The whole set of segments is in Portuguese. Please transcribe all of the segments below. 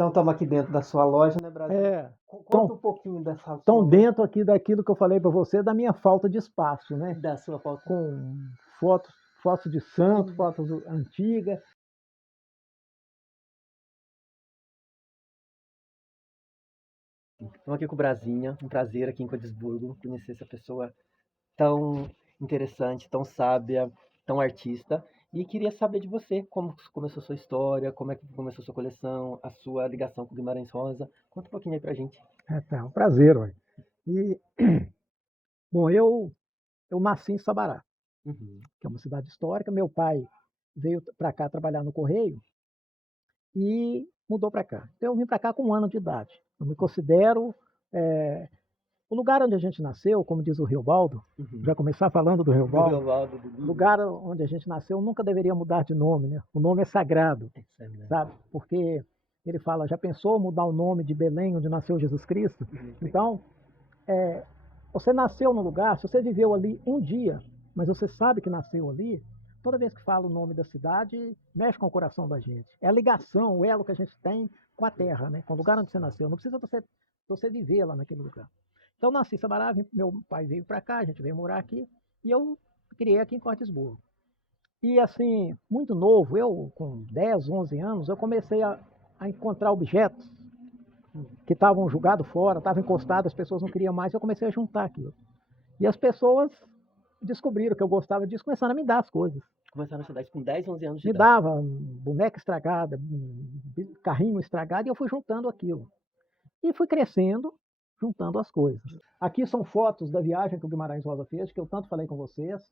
Então estamos aqui dentro da sua loja, né, Brasil? É, Conta um pouquinho dessa sua estão loja, dentro aqui daquilo que eu falei para você, da minha falta de espaço, né? da sua foto. Com fotos de santo, fotos antigas. Estamos aqui com o Brasinha, um prazer aqui em Codisburgo conhecer essa pessoa tão interessante, tão sábia, tão artista. E queria saber de você, como começou a sua história, como é que começou a sua coleção, a sua ligação com Guimarães Rosa. Conta um pouquinho aí pra gente. É um prazer, ué. E, bom, eu nasci em Sabará, Uhum. que é uma cidade histórica. Meu pai veio para cá trabalhar no Correio e mudou para cá. Então eu vim para cá com 1 ano de idade. Eu me considero o lugar onde a gente nasceu, como diz o Riobaldo, Uhum. já começar falando do Do Riobaldo, Reovaldo, do o livro. lugar onde a gente nasceu nunca deveria mudar de nome, né? O nome é sagrado, Isso é verdade. sabe? Porque ele fala, já pensou mudar o nome de Belém, onde nasceu Jesus Cristo? Então, você nasceu no lugar, se você viveu ali um dia, mas você sabe que nasceu ali, toda vez que fala o nome da cidade, mexe com o coração da gente. É a ligação, o elo que a gente tem com a terra, né? Com o lugar onde você nasceu. Não precisa você viver lá naquele lugar. Então, nasci em Sabará, meu pai veio para cá, a gente veio morar aqui, e eu criei aqui em Cortesburgo. E assim, muito novo, eu com 10, 11 anos, eu comecei a encontrar objetos que estavam jogados fora, estavam encostados, as pessoas não queriam mais, eu comecei a juntar aquilo. E as pessoas descobriram que eu gostava disso, começaram a me dar as coisas. Começaram a estudar isso com 10, 11 anos de Me idade. dava boneca estragada, carrinho estragado, e eu fui juntando aquilo. E fui crescendo, juntando as coisas. Aqui são fotos da viagem que o Guimarães Rosa fez, que eu tanto falei com vocês.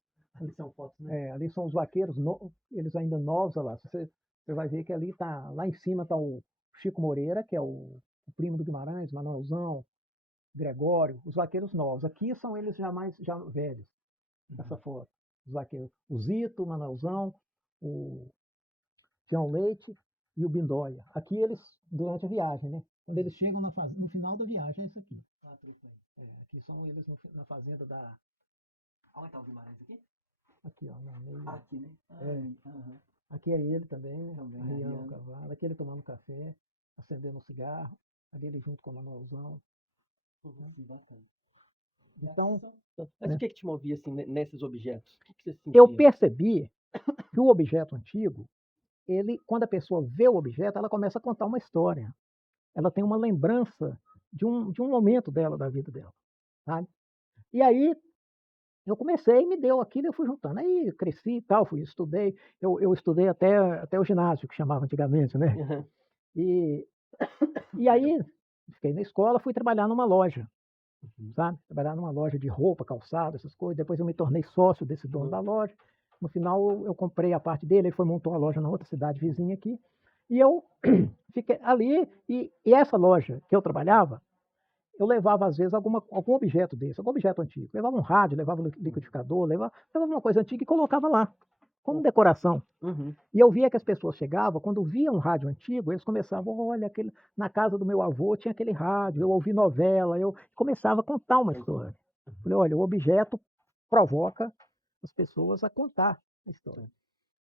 Ali são fotos, né? Ali são os vaqueiros, eles ainda novos, olha lá. Você vai ver que ali tá, lá em cima está o Chico Moreira, que é o primo do Guimarães, Manuelzão, Gregório, os vaqueiros novos. Aqui são eles já velhos, essa foto. Os vaqueiros, o Zito, o Manuelzão, o Tião Leite e o Bindóia. Aqui eles, durante a viagem, né? Quando eles chegam no final da viagem, é isso aqui. Ah, trufa aí. Aqui são eles na fazenda da. Onde tá o Guimarães aqui? Aqui, ó, no meio. Aqui, né? Aham. Aqui é ele também, né? Também, né? Arriando o Rihanna. cavalo. Aqui ele tomando café, acendendo um cigarro. Ali ele junto com o Manuelzão. Sim, bacana. E aqui Então, são. Mas né, o que te movia assim nesses objetos? O que você eu sentia? percebi que o objeto antigo, quando a pessoa vê o objeto, ela começa a contar uma história. Ela tem uma lembrança de um momento dela, da vida dela, sabe? E aí eu comecei, me deu aquilo, eu fui juntando. Aí eu cresci e tal, estudei. Eu estudei até o ginásio, que chamava antigamente, né? Aham. E, e aí fiquei na escola, fui trabalhar numa loja, sabe? Trabalhar numa loja de roupa, calçado, essas coisas. Depois eu me tornei sócio desse dono da loja. No final eu comprei a parte dele, ele foi montou a loja na outra cidade vizinha aqui. E eu fiquei ali, e essa loja que eu trabalhava, eu levava às vezes algum objeto desse, algum objeto antigo. Levava um rádio, levava um liquidificador, levava uma coisa antiga e colocava lá, como decoração. Uhum. E eu via que as pessoas chegavam, quando viam um rádio antigo, eles começavam, olha, na casa do meu avô tinha aquele rádio, eu ouvi novela, eu começava a contar uma história. Falei, olha, o objeto provoca as pessoas a contar a história. Sim.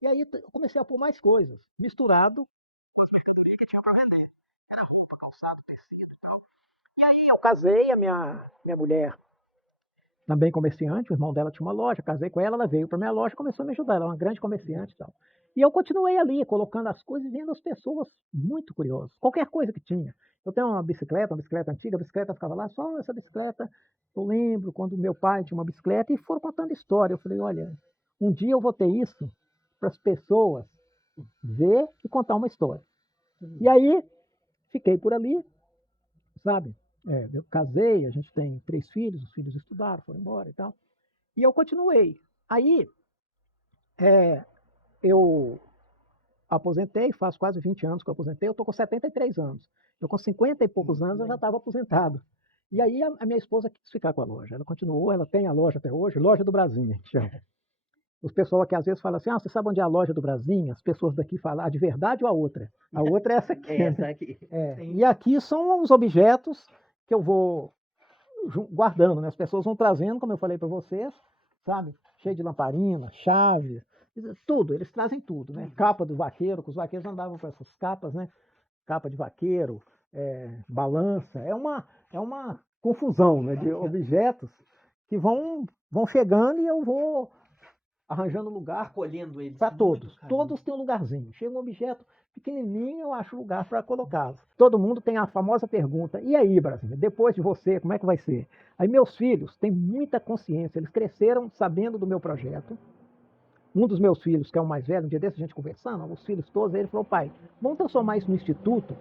E aí eu comecei a pôr mais coisas, misturado com as mercadorias que tinha para vender. Era roupa, calçado, tecido e tal. E aí eu casei, a minha mulher também comerciante, o irmão dela tinha uma loja, casei com ela veio para minha loja e começou a me ajudar, ela é uma grande comerciante e tal. E eu continuei ali, colocando as coisas e vendo as pessoas muito curiosas. Qualquer coisa que tinha. Eu tenho uma bicicleta antiga, a bicicleta ficava lá, só essa bicicleta. Eu lembro quando meu pai tinha uma bicicleta e foram contando história. Eu falei, olha, um dia eu vou ter isso para as pessoas ver e contar uma história. E aí, fiquei por ali, sabe? Eu casei, a gente tem 3 filhos, os filhos estudaram, foram embora e tal. E eu continuei. Aí, eu aposentei, faz quase 20 anos que eu aposentei, eu estou com 73 anos. Eu com 50 e poucos anos eu já estava aposentado. E aí a minha esposa quis ficar com a loja. Ela continuou, ela tem a loja até hoje, loja do Brasinha, que chama. Os pessoal aqui às vezes falam assim, você sabe onde é a loja do Brasinha? As pessoas daqui falam, a de verdade ou a outra? A outra é essa aqui. É essa aqui. E aqui são os objetos que eu vou guardando, né? As pessoas vão trazendo, como eu falei para vocês, sabe? Cheio de lamparina, chaves, tudo, eles trazem tudo, né? Capa do vaqueiro, que os vaqueiros andavam com essas capas, né? capa de vaqueiro, balança. É uma confusão, né, de objetos que vão chegando e eu vou arranjando lugar Acolhendo eles para com muito todos. carinho. Todos têm um lugarzinho. Chega um objeto pequenininho, eu acho lugar para colocá-los. Todo mundo tem a famosa pergunta: e aí, Brasília, depois de você, como é que vai ser? Aí meus filhos têm muita consciência, eles cresceram sabendo do meu projeto. Um dos meus filhos, que é o mais velho, um dia desse a gente conversando, os filhos todos, ele falou: pai, vamos transformar isso no instituto?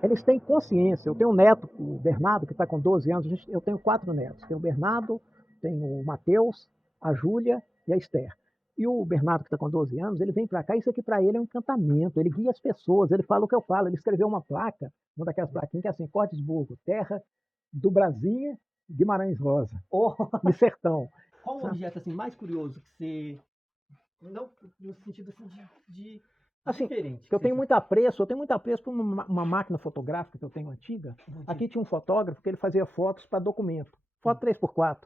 Eles têm consciência. Eu tenho um neto, o Bernardo, que está com 12 anos. Eu tenho 4 netos. Tenho o Bernardo, tenho o Matheus, a Júlia e a Esther. E o Bernardo, que está com 12 anos, ele vem para cá. Isso aqui para ele é um encantamento. Ele guia as pessoas, ele fala o que eu falo. Ele escreveu uma placa, uma daquelas plaquinhas que é assim: Cordesburgo, terra do Brasinha, Guimarães Rosa, e sertão. Qual o objeto assim, mais curioso que você... Não no sentido assim, de Assim, diferente. que eu tenho muito apreço por uma máquina fotográfica que eu tenho antiga. Aqui tinha um fotógrafo que ele fazia fotos para documento, foto 3x4,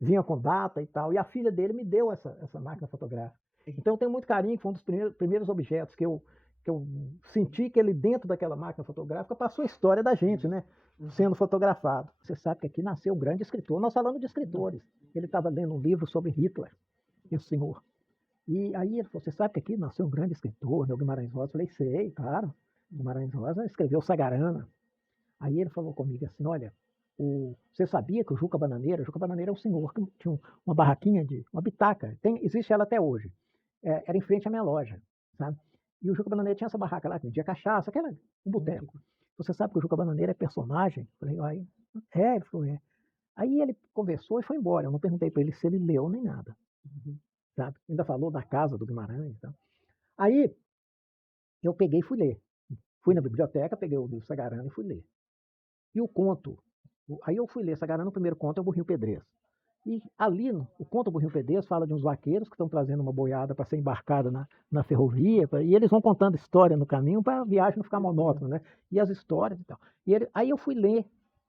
vinha com data e tal, e a filha dele me deu essa máquina fotográfica. Então eu tenho muito carinho, foi um dos primeiros objetos que eu senti que ele dentro daquela máquina fotográfica passou a história da gente, né, sendo fotografado. Você sabe que aqui nasceu um grande escritor, nós falamos de escritores. Ele estava lendo um livro sobre Hitler, esse senhor. E aí ele falou: você sabe que aqui nasceu um grande escritor, né, o Guimarães Rosa? Eu falei: sei, claro. Guimarães Rosa escreveu Sagarana. Aí ele falou comigo assim: olha, você sabia que o Juca Bananeira é um senhor que tinha uma barraquinha, uma bitaca, existe ela até hoje. Era em frente à minha loja, sabe? E o Juca Bananeira tinha essa barraca lá, que vendia cachaça, um boteco. Você sabe que o Juca Bananeira é personagem? Eu falei: aí, ele falou: é. Aí ele conversou e foi embora. Eu não perguntei para ele se ele leu nem nada. Sabe? Ainda falou da casa do Guimarães. Então. Aí eu peguei e fui ler. Fui na biblioteca, peguei o livro Sagarana e fui ler. E o conto, aí eu fui ler Sagarana, o primeiro conto é o Burrinho Pedrez. E ali, o conto do Burrinho Pedrez fala de uns vaqueiros que estão trazendo uma boiada para ser embarcada na ferrovia, e eles vão contando história no caminho para a viagem não ficar monótona, né? E as histórias e tal. Aí eu fui ler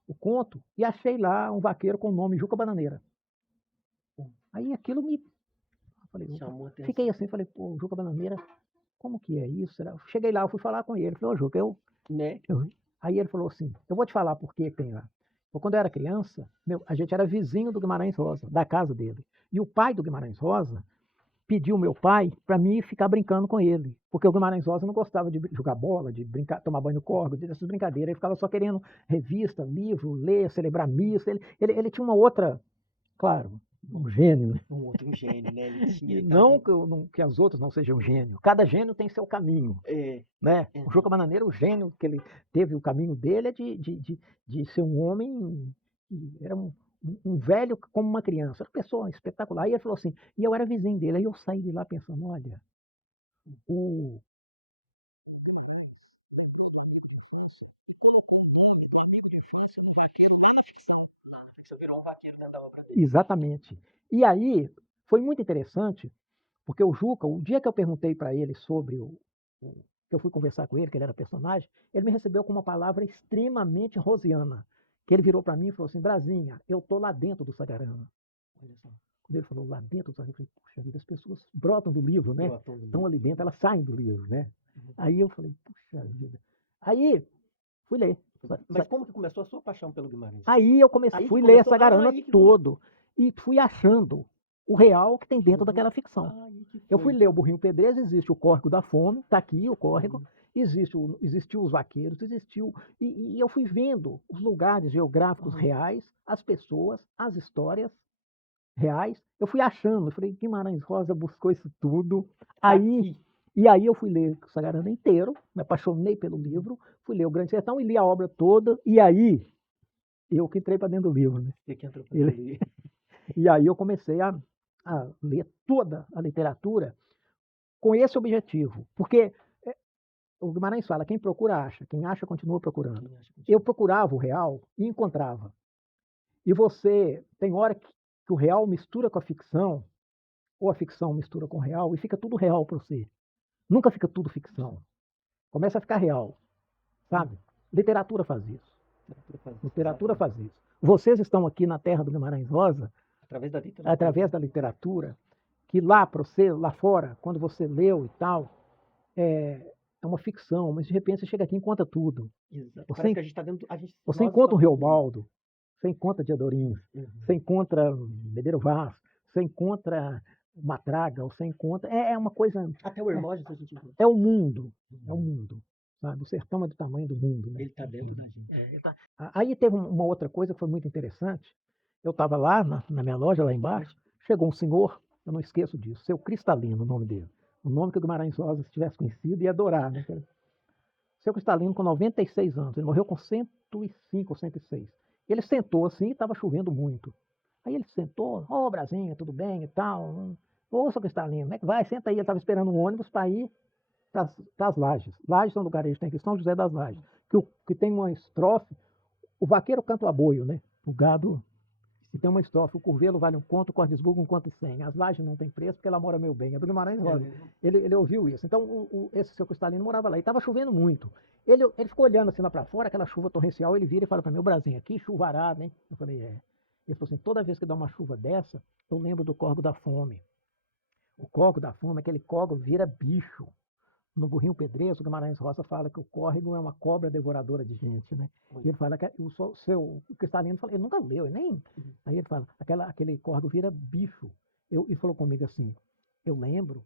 o conto e achei lá um vaqueiro com o nome Juca Bananeira. Aí aquilo me... Fiquei assim, falei: pô, Juca Bananeira, como que é isso? Cheguei lá, eu fui falar com ele. Falei: ô, Juca, Aí ele falou assim: eu vou te falar por que tem lá. Quando eu era criança, a gente era vizinho do Guimarães Rosa, da casa dele. E o pai do Guimarães Rosa pediu meu pai para mim ficar brincando com ele, porque o Guimarães Rosa não gostava de jogar bola, de brincar, tomar banho no córrego, dessas brincadeiras. Ele ficava só querendo revista, livro, ler, celebrar missa. Ele tinha uma outra, claro, um gênio, né? Um gênio, né? Ele tinha, não que as outras não sejam gênio. Cada gênio tem seu caminho. Né? O Juca Bananeira, o gênio que ele teve, o caminho dele é de ser um homem, era um velho como uma criança, uma pessoa espetacular. Aí ele falou assim, e eu era vizinho dele. Aí eu saí de lá pensando: olha, o Guimarães lembrou do amigo de infância e colocou o nome do amigo de infância no vaqueiro lá na ficção. Lá na ficção, virou um vaqueiro dentro da obra dele. Exatamente. E aí foi muito interessante, porque o Juca, o dia que eu perguntei para ele sobre que eu fui conversar com ele, que ele era personagem, ele me recebeu com uma palavra extremamente rosiana, que ele virou para mim e falou assim: Brasinha, eu tô lá dentro do Sagarana. Olha só. Quando ele falou lá dentro do Sagarana, eu falei: puxa vida, as pessoas brotam do livro, né? Estão ali dentro, elas saem do livro, né? Aí eu falei: puxa vida. Aí fui ler. Mas como que começou a sua paixão pelo Guimarães? Aí eu fui ler Sagarana todo e fui achando o real que tem dentro daquela ficção. Eu fui ler o Burrinho Pedrez, existe o Córrego da Fome, está aqui o córrego, existiu os vaqueiros, e eu fui vendo os lugares geográficos reais, as pessoas, as histórias reais. Eu fui achando, eu falei: Guimarães Rosa buscou isso tudo. E aí eu fui ler o Sagarana inteiro, me apaixonei pelo livro, fui ler o Grande Sertão e li a obra toda, e aí eu que entrei para dentro do livro, né? E aí eu comecei a ler toda a literatura com esse objetivo, porque o Guimarães fala: quem procura acha, quem acha continua procurando. Eu procurava o real e encontrava. E você tem hora que o real mistura com a ficção, ou a ficção mistura com o real, e fica tudo real para você. Nunca fica tudo ficção. Começa a ficar real, sabe? Literatura faz isso. Literatura faz isso. Vocês estão aqui na terra do Guimarães Rosa através da literatura, que lá para você, lá fora, quando você leu e tal, é uma ficção, mas de repente você chega aqui e encontra tudo. Exato. Você, Parece que a gente tá dentro. você Nós encontra um estamos dentro do livro. Reobaldo, você encontra Diadorim, você Uhum. encontra Medeiro Vaz, você encontra Matraga, você encontra. É uma coisa. Até o É, Hermógenes a gente encontra. é o mundo. É o Uhum. mundo. Sabe? O sertão é do tamanho do mundo, né? Ele tá dentro da gente. Aí teve uma outra coisa que foi muito interessante. Eu estava lá na minha loja, lá embaixo, chegou um senhor, eu não esqueço disso, seu Cristalino, o nome dele. O nome que o Guimarães Rosa, se tivesse conhecido, ia adorar, né? Seu Cristalino, com 96 anos, ele morreu com 105 ou 106. Ele sentou assim, estava chovendo muito. Aí ele sentou, ô Brasinha, tudo bem e tal. Ô, seu Cristalino, como é que vai? Senta aí. Ele estava esperando um ônibus para ir para as Lajes. Lajes são lugares, tem aqui São José das Lajes, que tem uma estrofe, o vaqueiro canta o aboio, né? O gado, e tem uma estrofe, o curvelo vale um conto, o Cordesburgo um conto e cem. As Lajes não tem preço porque ela mora meu bem. É do Guimarães Rosa. Ele ouviu isso. Então, esse seu Cristalino morava lá. E estava chovendo muito. Ele ficou olhando assim lá para fora, aquela chuva torrencial, ele vira e fala para mim, ô Brasinha, aqui chuvarada, hein? Eu falei, é. Ele falou assim, toda vez que dá uma chuva dessa, eu lembro do Córrego da Fome. O Córrego da Fome, aquele córrego vira bicho. No Burrinho Pedreiro, o Guimarães Rosa fala que o córrego é uma cobra devoradora de gente, né? E ele fala que o Cristalino fala, ele nunca leu, ele nem. Aí ele fala, aquele córrego vira bicho. E falou comigo assim, eu lembro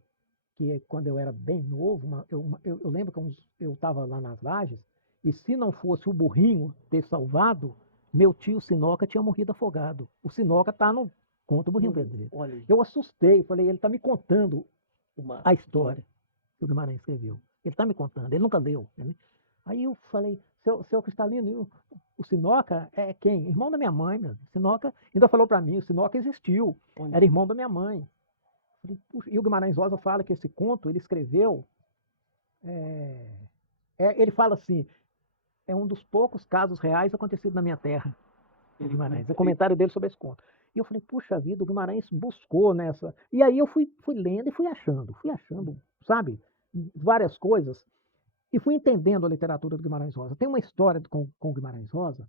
que quando eu era bem novo, eu lembro que eu estava lá nas Lajes, e se não fosse o burrinho ter salvado, meu tio Sinoca tinha morrido afogado. O Sinoca está no conto do Burrinho Pedreiro. Eu assustei, falei, ele está me contando a história que o Guimarães escreveu. Ele está me contando, ele nunca leu. Né? Aí eu falei, seu Cristalino, o Sinoca é quem? Irmão da minha mãe, meu. Sinoca ainda falou para mim, o Sinoca existiu, era irmão da minha mãe. Falei, e o Guimarães Rosa fala que esse conto ele escreveu, ele fala assim, é um dos poucos casos reais acontecidos na minha terra, o Guimarães. É o comentário dele sobre esse conto. E eu falei, puxa vida, o Guimarães buscou nessa. E aí eu fui lendo e fui achando, sabe, várias coisas. E fui entendendo a literatura do Guimarães Rosa. Tem uma história com o Guimarães Rosa,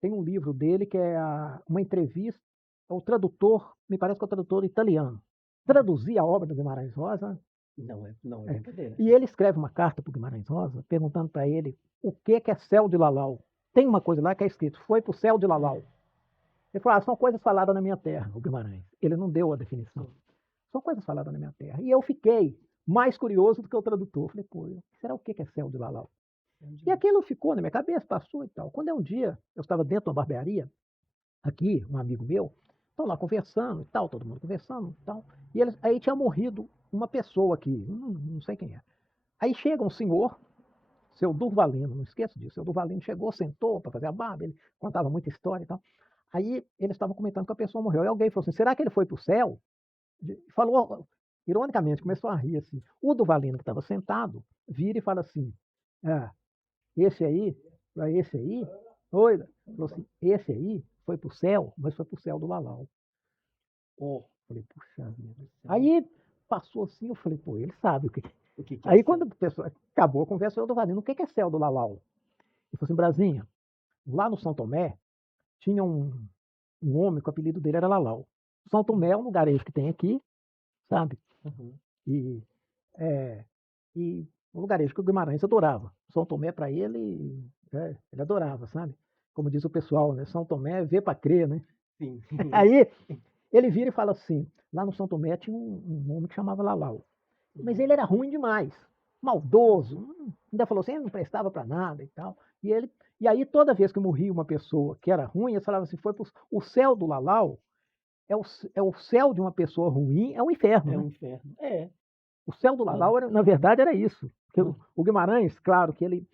tem um livro dele que é uma entrevista ao tradutor, me parece que é o tradutor italiano. Traduzir a obra do Guimarães Rosa. Não é brincadeira. E ele escreve uma carta para o Guimarães Rosa, perguntando para ele o que é céu de Lalau. Tem uma coisa lá que é escrito, foi para o céu de Lalau. Ele falou, são coisas faladas na minha terra, o Guimarães. Ele não deu a definição. São coisas faladas na minha terra. E eu fiquei mais curioso do que o tradutor. Falei, pô, será o que é céu de Lalau? E aquilo ficou na minha cabeça, passou e tal. Quando é um dia, eu estava dentro de uma barbearia, aqui, um amigo meu, estão lá conversando e tal, todo mundo conversando e tal. E aí tinha morrido uma pessoa aqui, não sei quem é. Aí chega um senhor, seu Durvalino, não esqueço disso, seu Durvalino chegou, sentou para fazer a barba, ele contava muita história e tal. Aí eles estavam comentando que a pessoa morreu. E alguém falou assim, será que ele foi para o céu? Falou, ironicamente, começou a rir assim. O Durvalino, que estava sentado, vira e fala assim, esse aí, para esse aí, oi, falou assim, esse aí foi para o céu, mas foi para o céu do Lalau. Falei, puxa vida. Aí passou assim, eu falei, pô, ele sabe o que. Aí quando a pessoa acabou a conversa, eu do Vadinho, o que é céu do Lalau? Ele falou assim, Brasinha, lá no São Tomé tinha um homem que o apelido dele era Lalau. São Tomé é um lugarejo que tem aqui, sabe? E um lugarejo que o Guimarães adorava. São Tomé para ele, ele adorava, sabe? Como diz o pessoal, né? São Tomé vê para crer, né? Sim. Aí ele vira e fala assim, lá no São Tomé tinha um homem que chamava Lalau. Mas ele era ruim demais, maldoso, ainda falou assim, ele não prestava para nada e tal. E aí toda vez que morria uma pessoa que era ruim, ele falava assim, o céu do Lalau é o céu de uma pessoa ruim, é o inferno. É né? um inferno. O céu do Lalau, na verdade, era isso. O Guimarães, claro que ele,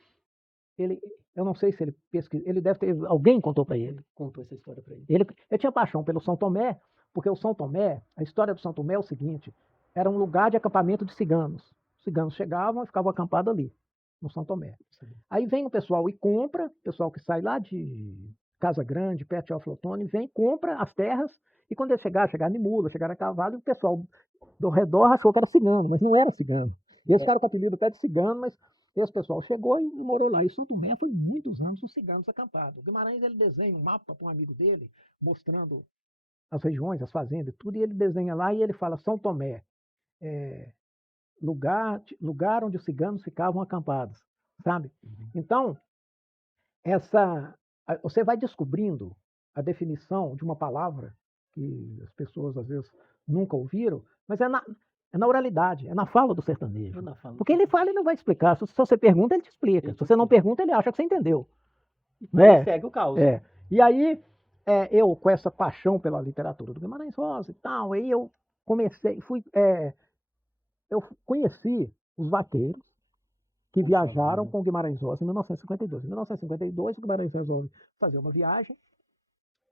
eu não sei se ele pesquisou, ele deve ter, alguém contou para ele. Contou essa história para ele. Ele tinha paixão pelo São Tomé, porque o São Tomé, a história do São Tomé é o seguinte, era um lugar de acampamento de ciganos. Os ciganos chegavam e ficavam acampados ali, no São Tomé. Sim. Aí vem o pessoal e compra, o pessoal que sai lá de Casa Grande, perto de Alflotone, vem, compra as terras, e quando eles chegaram de mula, chegaram a cavalo, e o pessoal do redor achou que era cigano, mas não era cigano. E eles ficaram com o apelido até de cigano, mas esse pessoal chegou e morou lá. E São Tomé foi muitos anos os ciganos acampados. O Guimarães ele desenha um mapa para um amigo dele, mostrando as regiões, as fazendas e tudo, e ele desenha lá e ele fala São Tomé, lugar onde os ciganos ficavam acampados, sabe? Uhum. Então, você vai descobrindo a definição de uma palavra que as pessoas às vezes nunca ouviram, mas é na oralidade, é na fala do Eu sertanejo. não falo Porque ele fala e não vai explicar. Se você pergunta, ele te explica. Ele Se te você não explica. pergunta, ele acha que você entendeu. E Né? segue o caos. É. E aí, eu com essa paixão pela literatura do Guimarães Rosa e tal, aí eu eu conheci os vaqueiros que Puxa viajaram vida. com o Guimarães Rosa em 1952. Em 1952, o Guimarães resolve fazer uma viagem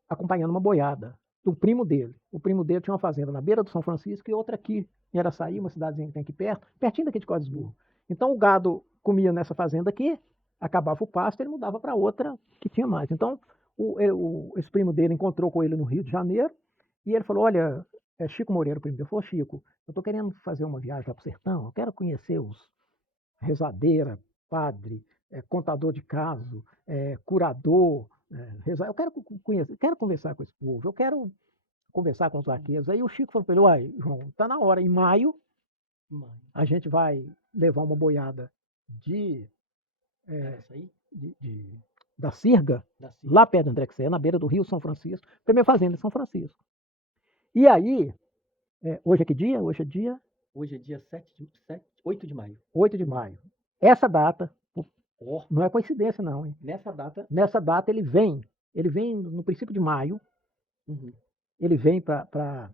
acompanhando uma boiada do primo dele. O primo dele tinha uma fazenda na beira do São Francisco e outra aqui em Araçaí, uma cidadezinha que tem aqui perto, pertinho daqui de Cordesburgo. Então o gado comia nessa fazenda aqui, acabava o pasto, ele mudava para outra que tinha mais. Então esse primo dele encontrou com ele no Rio de Janeiro e ele falou: Olha, é Chico Moreira, o primo dele falou: Chico, eu estou querendo fazer uma viagem lá para o sertão, eu quero conhecer os rezadeira, padre, contador de caso, curador, eu quero conhecer, quero conversar com esse povo, eu quero conversar com os vaqueiros. Aí o Chico falou para ele: Uai, João, está na hora, em maio a gente vai levar uma boiada de, Araçaí? da Sirga, Da Sirga. lá perto de André, na beira do Rio São Francisco, para minha fazenda em São Francisco. E aí, hoje é que dia? Hoje é dia 8 de maio. 8 de maio. Essa data, Oh, não é coincidência não, hein? nessa data, ele vem no princípio de maio, uhum, ele vem para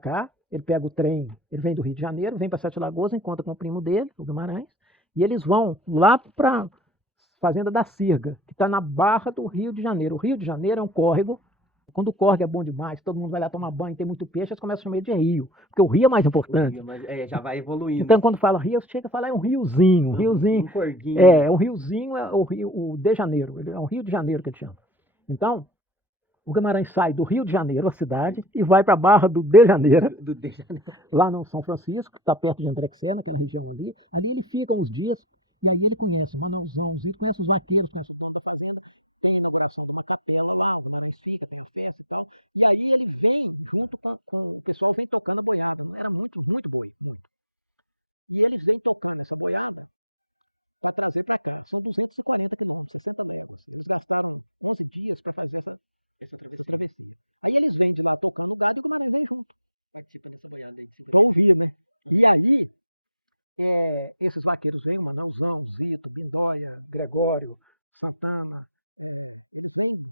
cá, ele pega o trem, ele vem do Rio de Janeiro, vem para Sete Lagoas, encontra com o primo dele, o Guimarães, e eles vão lá para Fazenda da Sirga, que está na barra do Rio de Janeiro. O Rio de Janeiro é um córrego. Quando o córrego é bom demais, todo mundo vai lá tomar banho, tem muito peixe, eles começam a chamar ele de rio, porque o rio é mais importante. mas já vai evoluindo. Então, quando fala rio, você chega a falar é um riozinho. Um riozinho. Um corguinho. Um riozinho, é o de Janeiro. É o Rio de Janeiro que ele chama. Então, o Guimarães sai do Rio de Janeiro, a cidade, e vai para a Barra do de Janeiro, lá no São Francisco, que está perto de André-Xé, naquela região ali. Ali ele fica uns dias, e aí ele conhece o Manuelzão, o Zito, conhece os vaqueiros, conhece o dono da fazenda, tem a inauguração de uma capela lá, o Guimarães fica, tem a festa e tal. E aí ele vem, junto com o pessoal, vem tocando a boiada. Era muito, muito boi, muito. E eles vêm tocando essa boiada para trazer para cá. São 240 quilômetros, 60 léguas. Eles gastaram 11 dias para fazer essa travessia. Aí eles vêm de lá tocando o gado e o Guimarães vem junto. Participa dessa boiada aí de 50. Para ouvir, né? Uhum. E aí, esses vaqueiros vêm, o Manuelzão, Zito, Bindóia, Gregório, Santana, eles vêm,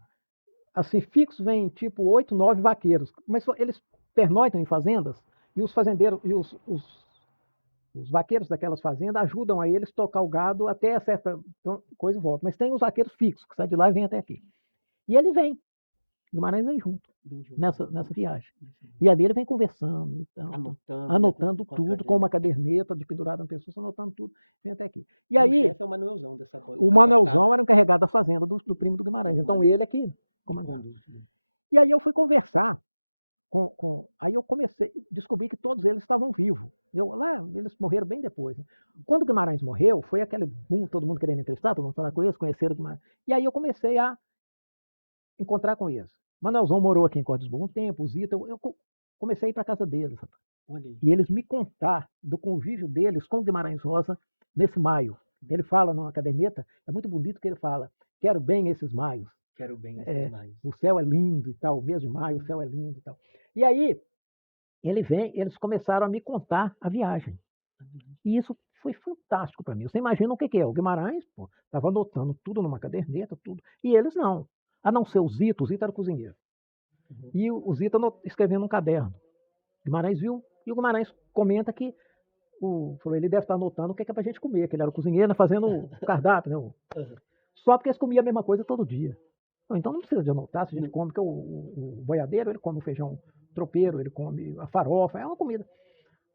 assim, fixos, vêm tipo 8, 9 vaqueiros. Mas eles pernoitam em fazendas e os fazendeiros, e os vaqueiros daquelas fazendas ajudam a eles tocar o gado até certa coisa e volta. Mas tem os vaqueiros fixos, que saem de lá e vêm até aqui. E ele vem. O Guimarães vem junto nessa viagem. E ali ele vem conversando, então, anotando tudo, com uma caderneta de pendurada na pessoa, anotando tudo, vem até aqui. E aí, o chefe é o Manuelzão dessa boiada. O Manuelzão era o encarregado da fazenda do primo do Guimarães. Então ele aqui comandava. E aí eu fui conversar aí eu descobri que todos eles estavam vivos. Eles morreram bem depois. Né? Quando o Guimarães morreu, foi aquele boom, todo mundo querendo entrevistar, todo mundo falar com eles, conheceram o Guimarães. E aí eu comecei a encontrar com eles. Manuelzão morou aqui em Cordesburgo um tempo, o Zita, eu comecei a ir para a casa deles. E eles me contar do convívio deles com o Guimarães Rosa nesse maio. Ele fala numa caderneta, é muito bonito que ele fala, quero bem esses maios. Quero bem esses maios. O céu é lindo e tal, o mês de maio, o céu é lindo e tal. E aí, eles começaram a me contar a viagem. E isso foi fantástico para mim. Você imagina o que é? O Guimarães estava anotando tudo numa caderneta, tudo. E eles não. A não ser o Zito era o cozinheiro. E o Zito escrevendo num caderno. O Guimarães viu, e o Guimarães comenta que ele deve estar anotando o que é para a gente comer, que ele era o cozinheiro, né, fazendo o cardápio. Né? Só porque eles comiam a mesma coisa todo dia. Então não precisa de anotar, se a gente come, porque o boiadeiro, ele come o feijão tropeiro, ele come a farofa, é uma comida.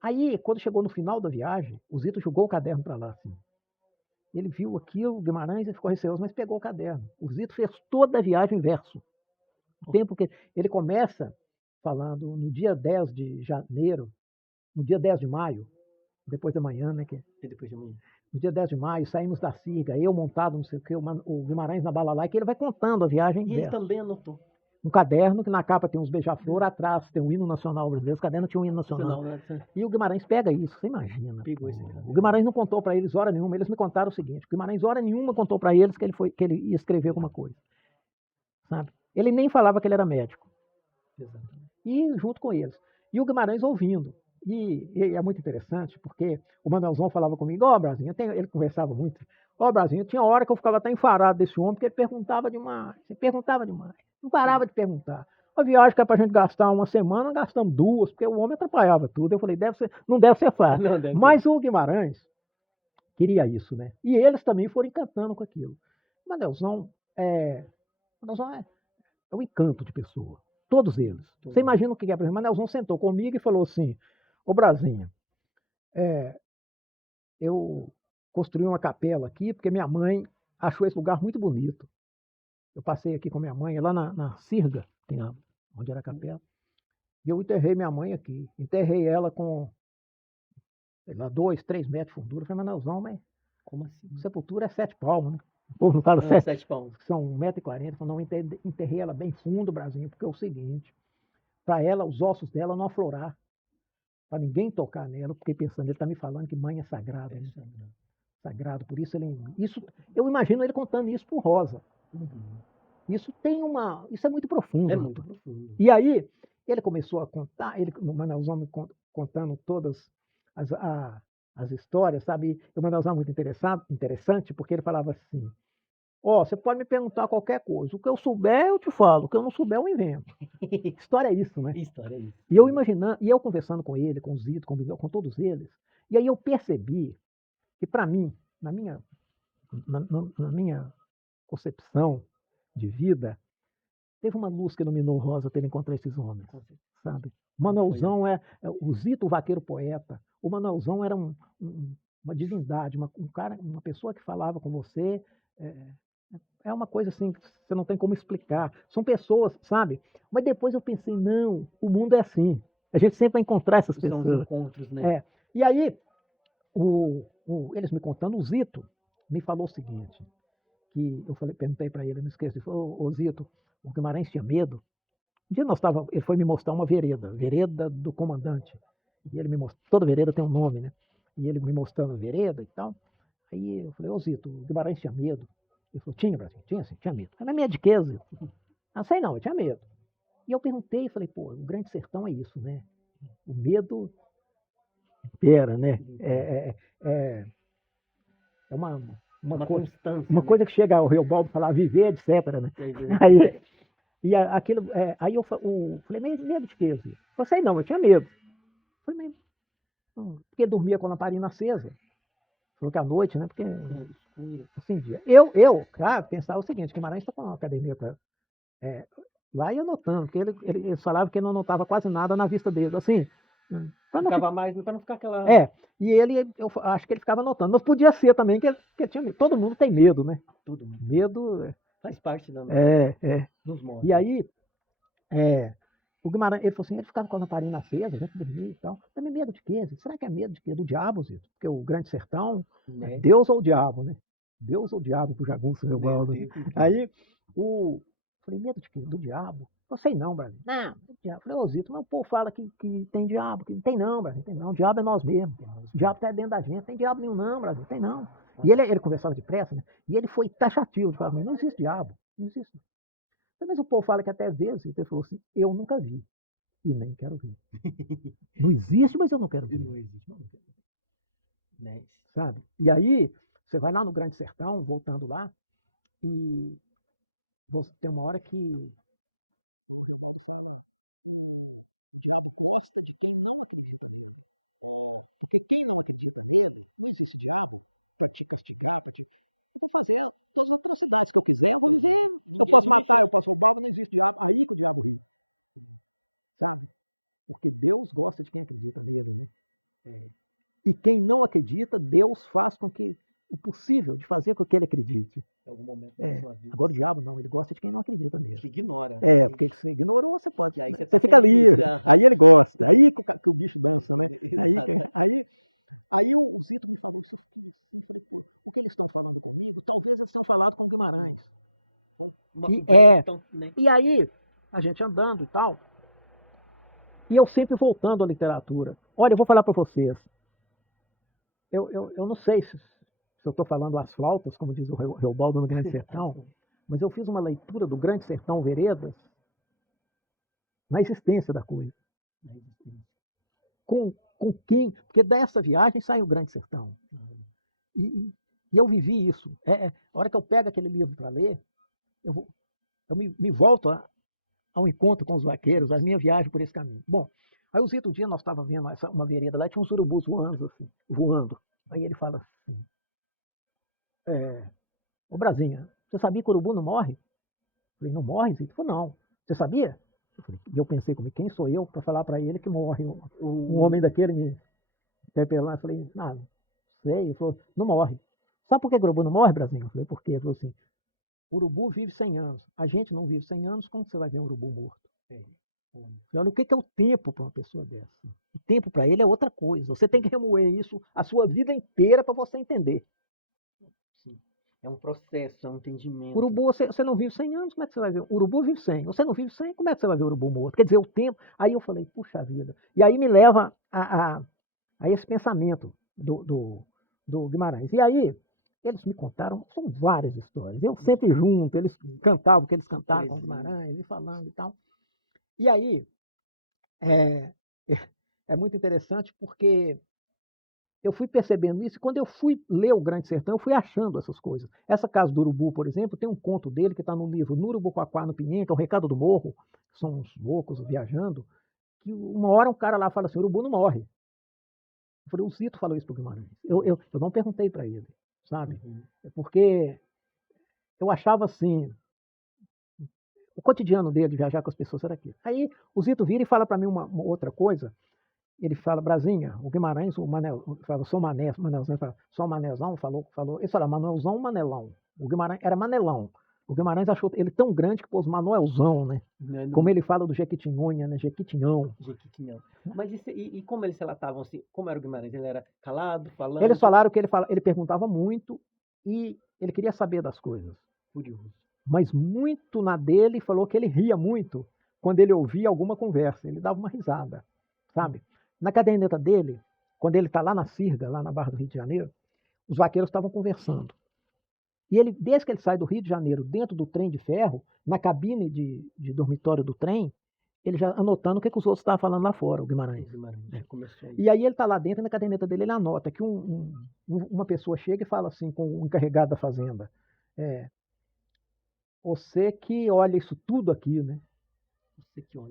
Aí, quando chegou no final da viagem, o Zito jogou o caderno para lá, assim. Ele viu aquilo, o Guimarães, e ficou receoso, mas pegou o caderno. O Zito fez toda a viagem em verso. O tempo que ele começa falando no dia 10 de janeiro, no dia 10 de maio, depois da manhã, né? Depois de amanhã. No dia 10 de maio, saímos da Sirga, eu montado, não sei o que, o Guimarães na balalaia, que ele vai contando a viagem. E ele também anotou. um caderno que na capa tem uns beija-flor, atrás tem o hino nacional brasileiro, os cadernos tinham um hino nacional. E o Guimarães pega isso, você imagina. O Guimarães não contou para eles hora nenhuma, eles me contaram o seguinte, o Guimarães hora nenhuma contou para eles que ele ia escrever alguma coisa. Sabe? Ele nem falava que ele era médico. E junto com eles. E o Guimarães ouvindo. E é muito interessante, porque o Manuelzão falava comigo, Brasinho, ele conversava muito, Brasinho, tinha hora que eu ficava até enfarado desse homem, porque ele perguntava demais, não parava de perguntar. A viagem que é pra gente gastar uma semana, gastamos 2, porque o homem atrapalhava tudo. Eu falei, não deve ser fácil. Mas o Guimarães queria isso, né? E eles também foram encantando com aquilo. Manuelzão é um encanto de pessoa. Todos eles. Você imagina o que é, por exemplo, Manelzão sentou comigo e falou assim, Brasinha, eu construí uma capela aqui porque minha mãe achou esse lugar muito bonito. Eu passei aqui com minha mãe, lá na Sirga, onde era a capela, e eu enterrei minha mãe aqui. Enterrei ela com, sei lá, 2, 3 metros de fundura. Eu falei, Manelzão, mas como assim? Sepultura é 7 palmos, né? O povo não fala 7 palmos. São 1,40 m. Não, enterrei ela bem fundo, Brasinho, porque é o seguinte, para ela, os ossos dela não aflorar, para ninguém tocar nela, porque pensando, ele está me falando que mãe é sagrada. Né? Sagrado, por isso eu imagino ele contando isso por Rosa. Isso é muito profundo. É muito profundo. E aí, ele começou a contar, o Manuelzão me contando todas as histórias, sabe? E o Manuelzão é muito interessante, porque ele falava assim, você pode me perguntar qualquer coisa. O que eu souber, eu te falo. O que eu não souber, eu invento. História é isso, né? História é isso. E eu imaginando, e eu conversando com ele, com o Zito, com todos eles, e aí eu percebi que, para mim, na minha concepção de vida, teve uma luz que iluminou Rosa ter encontrado esses homens, sabe? O Manuelzão o Zito, o vaqueiro poeta. O Manuelzão era uma divindade, uma pessoa que falava com você. É uma coisa assim que você não tem como explicar. São pessoas, sabe? Mas depois eu pensei, não, o mundo é assim. A gente sempre vai encontrar essas pessoas. São os encontros, né? E aí, eles me contando, o Zito me falou o seguinte, que eu perguntei para ele, não esqueci, ele falou, Zito, o Guimarães tinha medo. Um dia ele foi me mostrar uma vereda do comandante. E ele me mostrou, toda vereda tem um nome, né? E ele me mostrando a vereda e tal. Aí eu falei, Zito, o Guimarães tinha medo. Ele falou, tinha, Brasil, tinha medo. Mas medo de quê, Zito? Não sei não, eu tinha medo. E eu perguntei e falei, o Grande Sertão é isso, né? O medo impera, né? É uma constância, uma coisa que chega ao Rio Baldo falar viver, etc, né? Aí eu falei, medo de quê, Zito? Eu sei não, eu tinha medo. Eu falei, porque dormia com a lamparina acesa. Falou que à noite, né? Porque assim, eu pensava o seguinte, Guimarães está com uma academia lá e anotando, porque ele falava que ele não anotava quase nada na vista dele, assim. Para não ficar aquela... E eu acho que ele ficava anotando. Mas podia ser também que tinha medo. Todo mundo tem medo, né? Todo mundo. Medo... Faz parte da nos modos. E aí, o Guimarães, ele falou assim, ele ficava com a lamparina acesa, a gente dormia e tal. Mas medo de quê? Será que é medo de quê? Do diabo, Zito? Porque o Grande Sertão, Deus ou o diabo, né? Deus ou o diabo pro Jagunço Rio Baldo. Aí, falei, medo de quê? Do diabo? Não sei não, Brasil. Não, diabo. Falei, Zito, mas o povo fala que tem diabo. Que... Tem não, Brasil, tem não. O diabo é nós mesmos. O diabo tá dentro da gente. Tem diabo nenhum não, Brasil, tem não. E ele conversava depressa, né? E ele foi taxativo, de falar, não existe diabo, não existe. Mas o povo fala que até vezes, ele falou assim, eu nunca vi e nem quero ver. Não existe, mas eu não quero ver. Não existe, mas eu não quero ver. Né? Sabe? E aí, você vai lá no Grande Sertão, voltando lá, e tem uma hora que o Riobaldo fala, o diabo gosta de quem não acredita nele. Porque quem não acredita nele, não existe diabo para te castigar, eu vou fazer todas as atrocidades que eu quiser, eu vou viver, eu posso matar, eu posso roubar, mas não existe diabo. Aí que o diabo ri. Sabe? Porque Deus gosta de quem acredita nele, né? E quem não acredita, Deus faz com que o possível de fazer com que ele acredite. Em algum momento da sua vida. Agora o diabo não, ele gosta de quem não acredita nele. Que ignora. Porque você ignorou, você pode. Aí você fica livre. Aí ele gosta. Aí que o bicho dança, né? Aí o Zito me falou isso, eu fiquei assim, falei, o que eles estão falando comigo, talvez eles tenham falado com o Guimarães. E aí, a gente andando e tal, e eu sempre voltando à literatura. Olha, eu vou falar para vocês, eu não sei se eu estou falando as flautas, como diz o Reobaldo no Grande Sertão, mas eu fiz uma leitura do Grande Sertão Veredas na existência da coisa. Com quem? Porque dessa viagem sai o Grande Sertão. E eu vivi isso. A hora que eu pego aquele livro para ler, eu me volto ao encontro com os vaqueiros, a minha viagem por esse caminho. Bom, aí o Zito, um dia nós estávamos vendo uma vereda lá, tinha uns urubus voando, assim, voando. Aí ele fala assim, ô Brasinha, você sabia que o urubu não morre? Eu falei, não morre, Zito? Ele falou, não. Você sabia? E eu pensei comigo, quem sou eu para falar para ele que morre? Um homem daquele me interpelou. Eu falei, não sei. Ele falou, não morre. Sabe por que o urubu não morre, Brasinha? Eu falei, por quê? Ele falou assim, o urubu vive 100 anos. A gente não vive 100 anos, como você vai ver um urubu morto? Falei, olha, o que é o tempo para uma pessoa dessa? O tempo para ele é outra coisa. Você tem que remoer isso a sua vida inteira para você entender. Sim. É um processo, é um entendimento. Urubu, você não vive 100 anos, como é que você vai ver? Urubu vive 100. Você não vive 100, como é que você vai ver o urubu morto? Quer dizer, o tempo... Aí eu falei, puxa vida. E aí me leva a esse pensamento do Guimarães. E aí, eles me contaram, são várias histórias. Eu sempre junto, eles cantavam o que eles cantaram com o Guimarães, e falando e tal. E aí, é muito interessante porque eu fui percebendo isso, e quando eu fui ler o Grande Sertão, eu fui achando essas coisas. Essa casa do urubu, por exemplo, tem um conto dele que está no livro Nurubuquaquá no Pinhém, que é o Recado do Morro, que são uns loucos viajando, que uma hora um cara lá fala assim, o urubu não morre. Eu falei, o Zito falou isso para o Guimarães. Eu não perguntei para ele, sabe? Porque eu achava assim, o cotidiano dele, de viajar com as pessoas, era aquilo. Aí o Zito vira e fala para mim uma outra coisa. Ele fala, Brasinha, o Guimarães, o Manel, fala, sou Mané, Manelzão, fala, sou Manelzão, falou. Ele fala, Manuelzão, Manelão. O Guimarães era Manelão. O Guimarães achou ele tão grande que pôs Manuelzão, né? Como ele fala do Jequitinhonha, né? Jequitinhão. Mas e como eles relatavam assim? Como era o Guimarães? Ele era calado, falando? Eles falaram que ele perguntava muito e ele queria saber das coisas. Curioso. Mas muito na dele, falou que ele ria muito quando ele ouvia alguma conversa. Ele dava uma risada, sabe? Na caderneta dele, quando ele está lá na Sirga, lá na Barra do Rio de Janeiro, os vaqueiros estavam conversando. E ele, desde que ele sai do Rio de Janeiro, dentro do trem de ferro, na cabine de dormitório do trem, ele já anotando o que os outros estavam falando lá fora, o Guimarães. E aí ele está lá dentro, e na caderneta dele ele anota que uma pessoa chega e fala assim com o encarregado da fazenda, você que olha isso tudo aqui, né?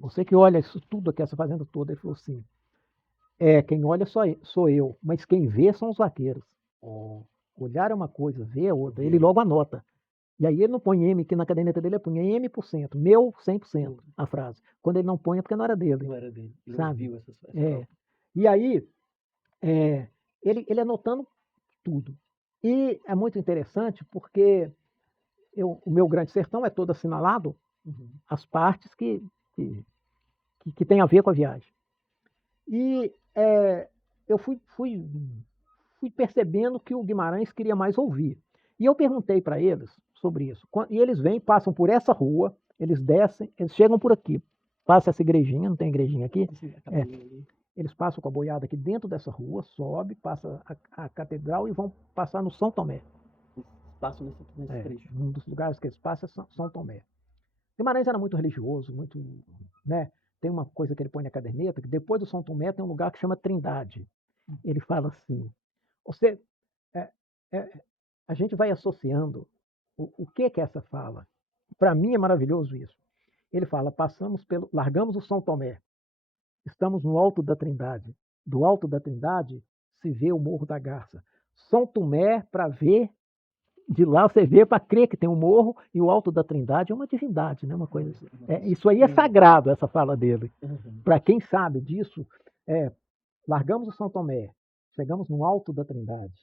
Você que olha isso tudo aqui, essa fazenda toda. Ele falou assim, quem olha sou eu, mas quem vê são os vaqueiros. Olhar é uma coisa, ver é outra. Ele logo anota. E aí ele não põe M, que na caderneta dele ele põe M%, meu 100%, a frase. Quando ele não põe é porque não era dele. Não era dele. Ele sabe? Ouviu essas E aí, ele anotando tudo. E é muito interessante porque o meu Grande Sertão é todo assinalado, as partes que tem a ver com a viagem. E eu fui percebendo que o Guimarães queria mais ouvir. E eu perguntei para eles sobre isso. E eles vêm, passam por essa rua, eles descem, eles chegam por aqui. Passa essa igrejinha, não tem igrejinha aqui? Eles passam com a boiada aqui dentro dessa rua, sobe, passa a catedral e vão passar no São Tomé. Passam nesse trecho. Um dos lugares que eles passam é São Tomé. Guimarães era muito religioso, muito, né? Tem uma coisa que ele põe na caderneta, que depois do São Tomé tem um lugar que chama Trindade. Ele fala assim, a gente vai associando o que é essa fala. Para mim é maravilhoso isso. Ele fala, largamos o São Tomé, estamos no Alto da Trindade. Do Alto da Trindade se vê o Morro da Garça. São Tomé, para ver, de lá você vê para crer que tem um morro, e o Alto da Trindade é uma divindade, né? Uma coisa assim. Isso aí é sagrado, essa fala dele. Para quem sabe disso, largamos o São Tomé, chegamos no Alto da Trindade.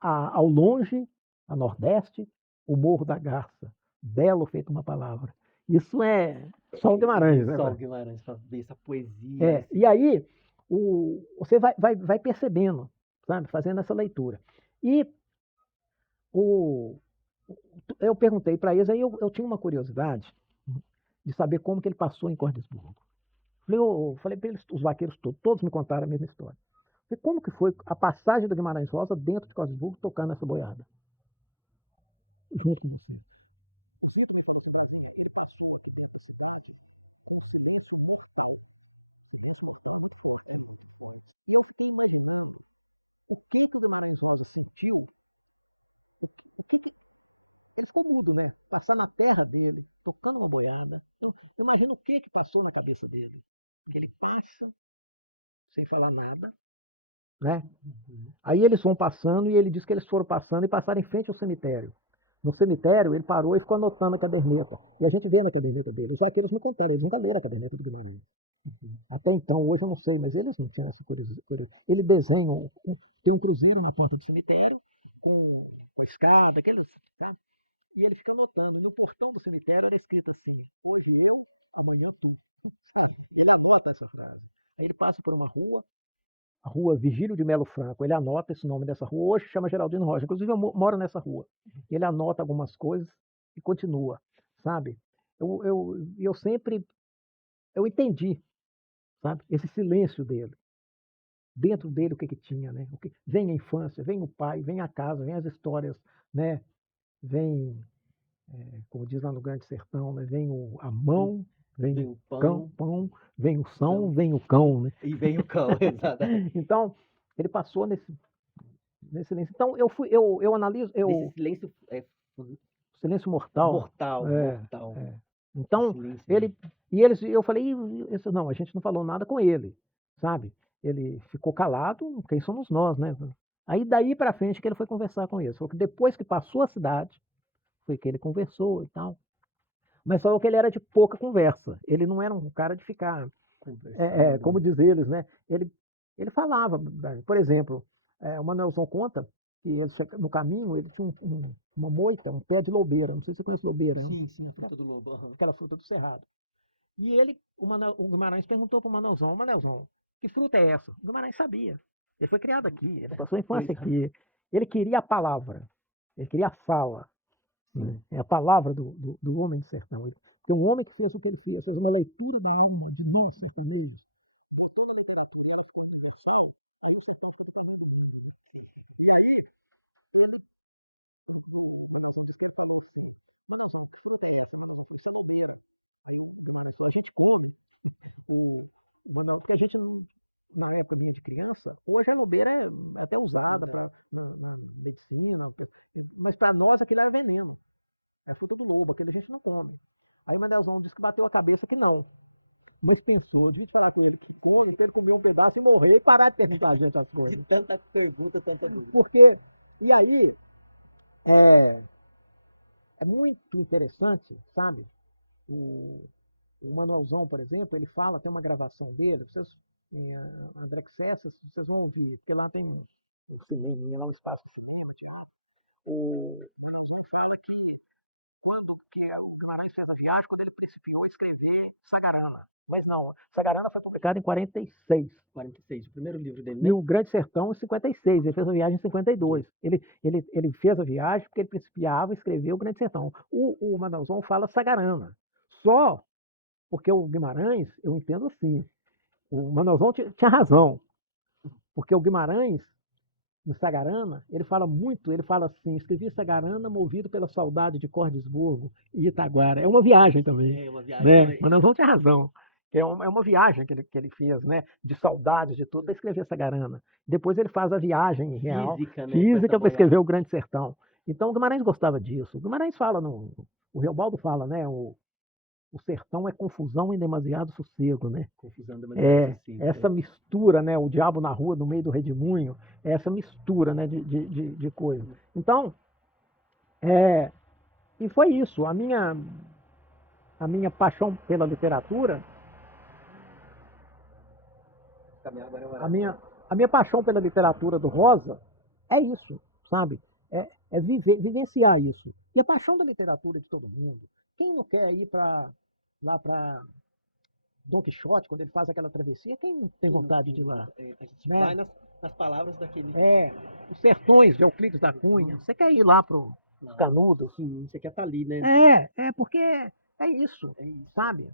Ao longe, a nordeste, o Morro da Garça. Belo feito uma palavra. Isso é só o Guimarães, né? Só o Guimarães, para ver essa poesia. Assim. E aí, você vai percebendo, sabe? Fazendo essa leitura. E eu perguntei para eles, aí eu tinha uma curiosidade, de saber como que ele passou em Cordesburgo. Falei para eles, os vaqueiros todos me contaram a mesma história. Falei, como que foi a passagem do Guimarães Rosa dentro de Cordesburgo tocando essa boiada? Junto com vocês. O Zito me falou assim, Brasinha, ele passou aqui dentro da cidade com um silêncio mortal. Silêncio mortal é muito forte. É muito forte. E eu fiquei imaginando o que o Guimarães Rosa sentiu, o que ele ficou mudo, né? Passar na terra dele, tocando uma boiada. Eu imagino o que passou na cabeça dele. Que ele passa sem falar nada, né? Aí eles vão passando e ele diz que eles foram passando e passaram em frente ao cemitério. No cemitério, ele parou e ficou anotando a caderneta. E a gente vê na caderneta dele. Os vaqueiros me contaram, eles nunca leram a caderneta do Guimarães. Até então, hoje eu não sei, mas eles não tinham essa curiosidade. Ele desenha, tem um cruzeiro na porta do cemitério, com a escada, aqueles, tá? E ele fica anotando. E no portão do cemitério era escrito assim, hoje eu, amanhã tu. Sabe? Ele anota essa frase. Aí ele passa por uma rua, a rua Vigílio de Melo Franco, ele anota esse nome dessa rua, hoje chama Geraldino Rocha, inclusive eu moro nessa rua. Ele anota algumas coisas e continua, sabe? Eu sempre, eu entendi, sabe? Esse silêncio dele. Dentro dele o que tinha, né? Vem a infância, vem o pai, vem a casa, vem as histórias, né? Vem, como diz lá no Grande Sertão, né? Vem a mão, vem o pão, vem o são, vem o cão, né? E vem o cão, exatamente. Então, ele passou nesse silêncio. Então, eu analiso... Esse silêncio silêncio mortal. Mortal. Então, eu falei, não, a gente não falou nada com ele, sabe? Ele ficou calado, quem somos nós, né? Aí, daí para frente, que ele foi conversar com eles. Falou que depois que passou a cidade, foi que ele conversou e tal. Mas falou que ele era de pouca conversa. Ele não era um cara de ficar... como diz eles, né? Ele falava, por exemplo, o Manuelzão conta que ele no caminho ele tinha uma moita, um pé de lobeira. Não sei se você conhece lobeira. Sim, a fruta do lobo. Aquela fruta do cerrado. E o Guimarães perguntou para o Manuelzão, que fruta é essa? O Guimarães sabia. Ele foi criado aqui, ele passou a infância aqui. Ele queria a palavra, ele queria a fala. Né? É a palavra do homem do sertão. Porque um homem que fez o que ele fez uma leitura da alma de nós, sertanejos, botou na literatura e ela ficou universal, aí o sertão fica do tamanho do mundo. Né? Sim. E aí, o Manuelzão disse que ele falou assim, Manuelzão, que fruta é essa? O Manuelzão falou, isso é lobeira. Aí o Guimarães falou, a gente come. Porque a gente, na época minha de criança, hoje a lobeira é até usada na medicina, mas para nós aquilo era veneno. É fruta do lobo, aquilo a gente não come. Aí o Manuelzão disse que bateu a cabeça que não. Mas pensou, devia te falar com ele que come, para ele comer um pedaço e morrer e parar de perguntar a gente as coisas. De tanta pergunta, tanta dúvida. Porque, e aí, é muito interessante, sabe? O Manuelzão, por exemplo, ele fala, tem uma gravação dele, em André Cessas, vocês vão ouvir, porque lá tem um cinema, lá um espaço de cinema, teatro. O Manuelzão fala que quando o Guimarães fez a viagem, quando ele principiou a escrever Sagarana. Mas não, Sagarana foi publicado em 46. 46, o primeiro livro dele, né? E o Grande Sertão em 56, ele fez a viagem em 52. Ele fez a viagem porque ele principiava a escrever o Grande Sertão. O Manuelzão fala Sagarana. Só porque o Guimarães, eu entendo assim, o Manuelzão tinha razão, porque o Guimarães, no Sagarana, ele fala assim, escrevi Sagarana movido pela saudade de Cordesburgo e Itaguara. É uma viagem também. É uma viagem né? também. Manuelzão tinha razão. É uma viagem que ele fez, né? De saudades, de tudo, para escrever Sagarana. Depois ele faz a viagem real, física para escrever o Grande Sertão. Então o Guimarães gostava disso. O Guimarães fala, o Reobaldo fala, né? O sertão é confusão e demasiado sossego, né? Confusão e demasiado sossego. Essa mistura, né? O diabo na rua, no meio do redemoinho, essa mistura, né? De coisas. Então, e foi isso. A minha paixão pela literatura, a minha paixão pela literatura do Rosa é isso, sabe? É vivenciar isso. E a paixão da literatura de todo mundo. Quem não quer ir lá para Dom Quixote, quando ele faz aquela travessia, quem não tem vontade de ir lá? A gente vai nas palavras daquele... os sertões de Euclides da Cunha. Você quer ir lá para o Canudos? Sim, você quer estar ali, né? Porque É isso, É isso. sabe?